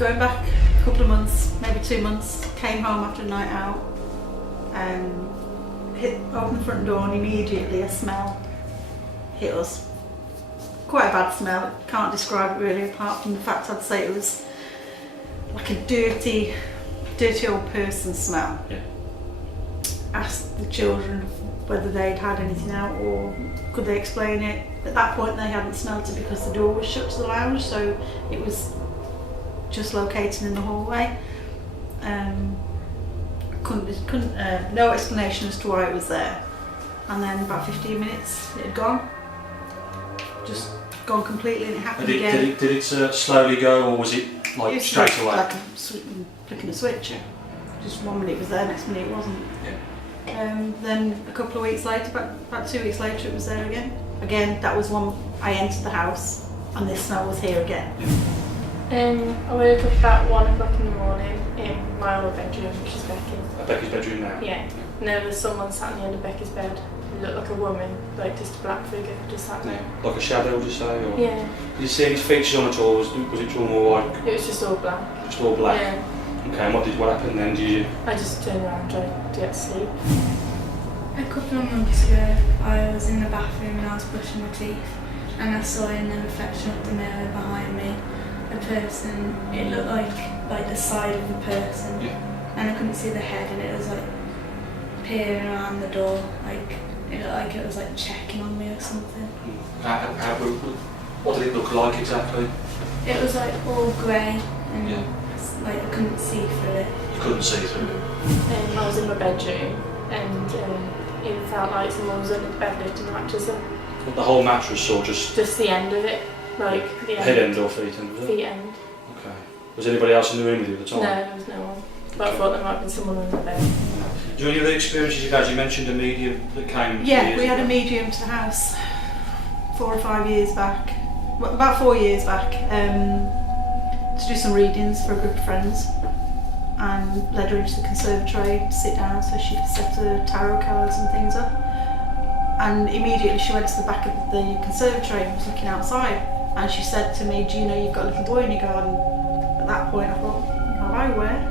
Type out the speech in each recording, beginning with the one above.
going back a couple of months, maybe 2 months, came home after a night out, opened the front door and immediately a smell hit us. Quite a bad smell, can't describe it really apart from the fact I'd say it was like a dirty old person smell. Yeah. Asked the children whether they'd had anything out or could they explain it. At that point they hadn't smelt it because the door was shut to the lounge, so it was just located in the hallway. No explanation as to why it was there. And then about 15 minutes it had gone. Just gone completely, and it happened again. Did it slowly go, or was it like It straight away? Like flicking a switch. Just 1 minute it was there, next minute it wasn't. Yeah. Then a couple of weeks later, about 2 weeks later, it was there again. Again, that was when I entered the house, and this smell was here again. I woke up about 1 o'clock in the morning in my old bedroom, which is Becky's. At Becky's bedroom now? Yeah. And there was someone sat on the end of Becky's bed. It looked like a woman, like just a black figure, just sat there. Like a shadow, would you say? Or? Yeah. Did you see any features on it, or was it drawn more like? It was just all black. Just all black? Yeah. Okay, and what happened then? Did you? I just turned around and tried to get to sleep. A couple of months ago, I was in the bathroom and I was brushing my teeth, and I saw in the reflection of the mirror behind me a person. It looked like the side of a person, and I couldn't see the head, and it was like peering around the door, like it looked like it was like checking on me or something. What did it look like exactly? It was like all grey, and like I couldn't see through it. You couldn't see through it? I was in my bedroom, and it felt like someone was under the bed lifting the mattress up. What, the whole mattress, or just the end of it, like the end. Head end or feet end? Was it? Feet end. Okay. Was anybody else in the room with you at the time? No, there was no one. But I thought there might have been someone in the bed. Do you have any other experiences you've had? You mentioned a medium that came. Yeah, we had a medium to the house 4 or 5 years back, well, about 4 years back, to do some readings for a group of friends, and led her into the conservatory to sit down so she could set the tarot cards and things up. And immediately she went to the back of the conservatory and was looking outside, and she said to me, "Do you know you've got a little boy in your garden?" At that point I thought, "Have I? Where?"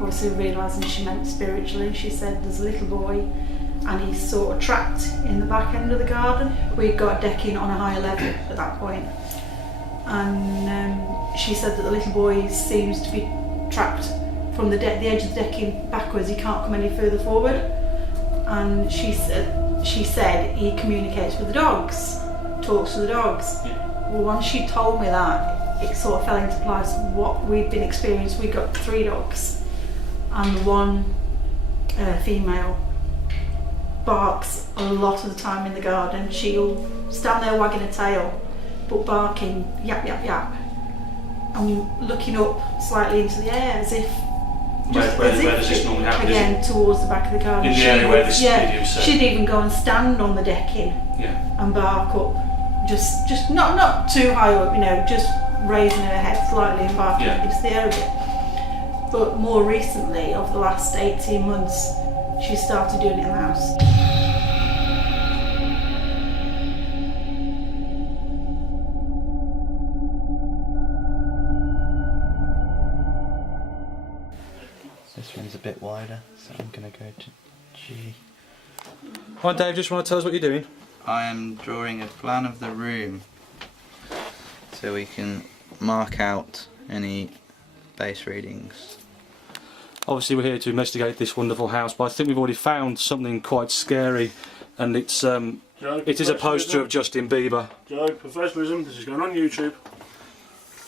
Obviously realising she meant spiritually, she said there's a little boy and he's sort of trapped in the back end of the garden. We'd got decking on a higher level at that point, and she said that the little boy seems to be trapped from the edge of the decking backwards. He can't come any further forward, and she said he communicates with the dogs, talks to the dogs. Well, once she told me that, it sort of fell into place what we'd been experiencing. We got 3 dogs, and the one female barks a lot of the time in the garden. She'll stand there wagging her tail, but barking yap yap yap, and looking up slightly into the air as if. Where does this normally happen? Again, towards the back of the garden. In the area where this medium said. She'd even go and stand on the decking and bark up, just not too high up, just raising her head slightly and barking into the air a bit. But more recently, over the last 18 months, she started doing it in the house. This one's a bit wider, so I'm going to go to G. Hi Dave, just want to tell us what you're doing? I am drawing a plan of the room so we can mark out any base readings. Obviously we're here to investigate this wonderful house, but I think we've already found something quite scary, and it is a poster of Justin Bieber. Joe, professionalism, this is going on YouTube.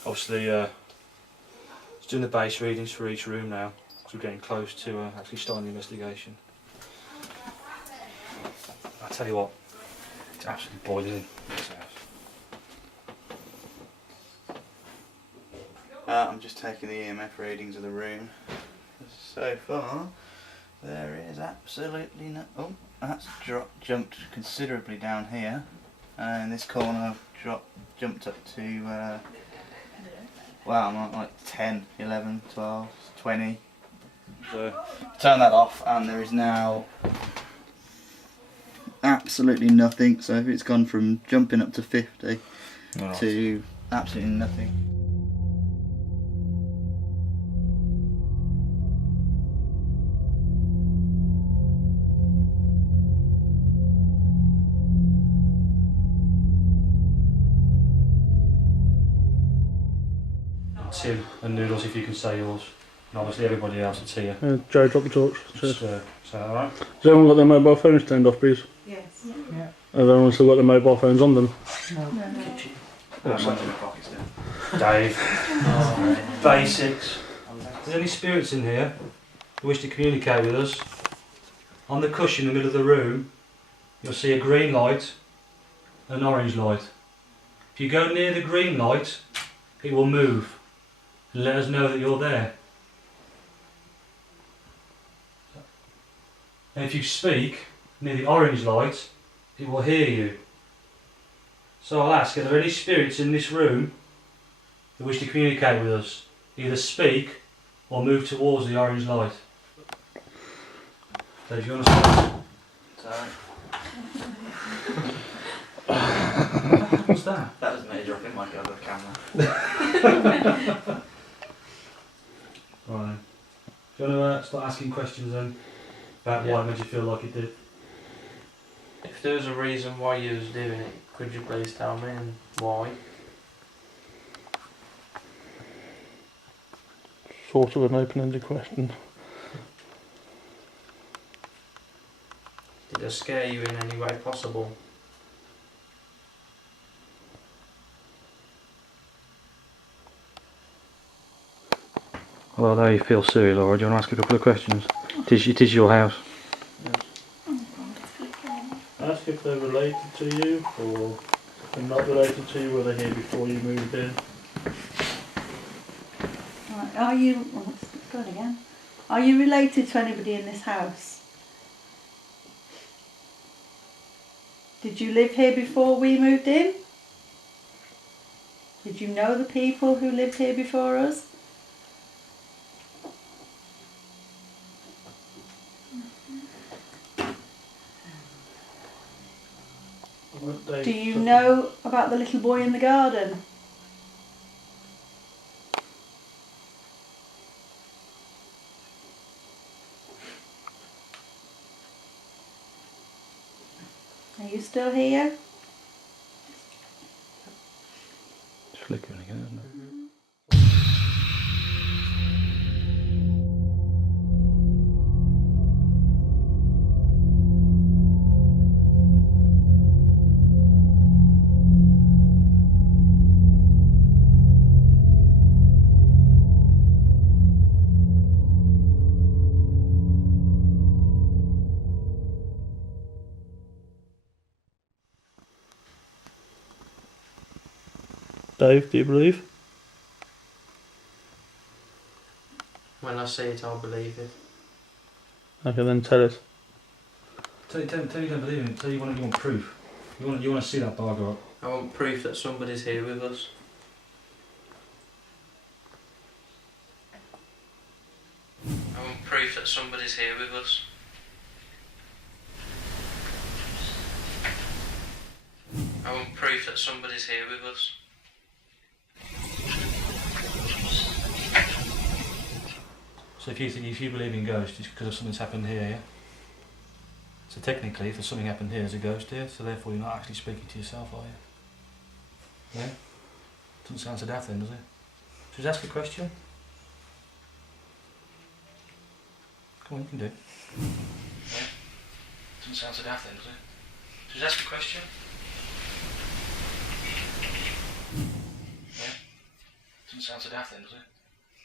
Obviously it's doing the base readings for each room now, so we're getting close to actually starting the investigation. I'll tell you what, it's absolutely boiling in this house. I'm just taking the EMF readings of the room. So far, there is absolutely no. Oh, that's jumped considerably down here. In this corner, I've jumped up to. Wow, I'm at like 10, 11, 12, 20. So, turn that off, and there is now absolutely nothing. So it's gone from jumping up to 50 to absolutely nothing. Tim and Noodles, if you can say yours. And obviously everybody else that's here. Joe, drop the torch. Cheers. So, alright? Has everyone got their mobile phones turned off, please? Yes. Yeah. Has everyone still got their mobile phones on them? Mine's in the pockets now. Dave. Basics. Is there any spirits in here who wish to communicate with us? On the cushion in the middle of the room, you'll see a green light and an orange light. If you go near the green light, it will move and let us know that you're there. And if you speak near the orange light, it will hear you. So I'll ask, are there any spirits in this room who wish to communicate with us? Either speak or move towards the orange light. So if you want to start. Sorry. What's that? That was me dropping my gun with the camera. Right then. Do you want to start asking questions then? About why it made you feel like it did? If there was a reason why you was doing it, could you please tell me and why? Sort of an open-ended question. Did it scare you in any way possible? Well, although you feel silly, Laura, do you want to ask a couple of questions? It is your house. Ask if they're related to you, or if they're not related to you, were they here before you moved in? Right, are you? Oh, let's go on again. Are you related to anybody in this house? Did you live here before we moved in? Did you know the people who lived here before us? Do you know about the little boy in the garden? Are you still here? It's flickering again, isn't it? Dave, do you believe? When I see it, I'll believe it. Okay, then tell us. Tell you don't believe in it, tell you want proof. You want to see that bar go up. I want proof that somebody's here with us. I want proof that somebody's here with us. I want proof that somebody's here with us. So if you believe in ghosts, it's because of something's happened here, yeah? So technically, if there's something happened here, there's a ghost here, so therefore you're not actually speaking to yourself, are you? Yeah? Doesn't sound so daft then, does it? Should we ask a question? Come on, you can do it. Yeah? Doesn't sound so daft then, does it? Should we ask a question? Yeah? Doesn't sound so daft then, does it?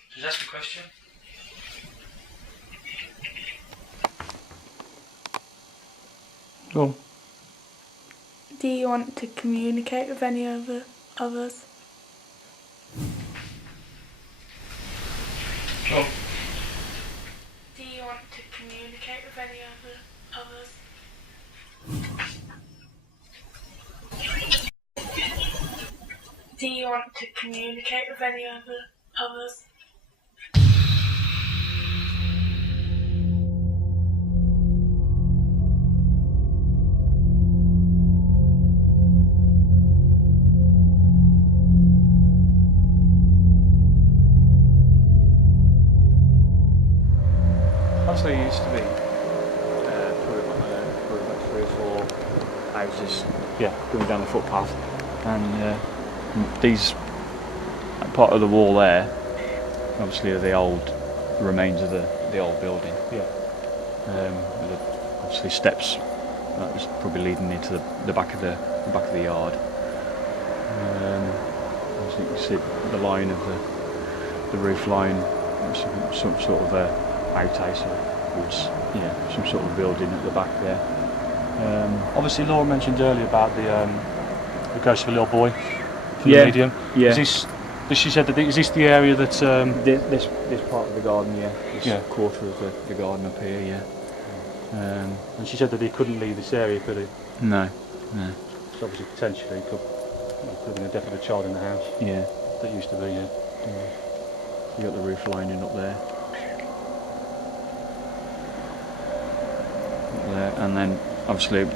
Should we ask a question? Go on. Do you want to communicate with any of us? Oh. Do you want to communicate with any of us? Do you want to communicate with any of us? There used to be probably about 3 or 4 houses, going down the footpath, and these part of the wall there obviously are the old remains of the old building. Yeah. With obviously steps that was probably leading into the back of the yard. As you can see, the line of the roof line, some sort of outhouse or woods, some sort of building at the back there. Obviously, Laura mentioned earlier about the ghost of a little boy from the medium. Yeah. She said that is this the area that this part of the garden, this quarter of the garden up here, and she said that he couldn't leave this area, could he? No. So obviously potentially could have been a death of a child in the house. Yeah. That used to be. Yeah. You got the roof lining up there. And then obviously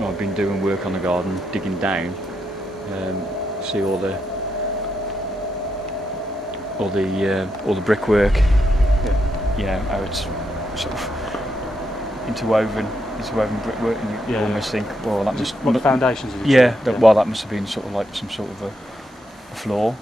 I've been doing work on the garden, digging down. See all the brickwork. Yeah. How it's sort of interwoven brickwork, and you almost think, well, that must. What the foundations of it? That must have been sort of like some sort of a floor,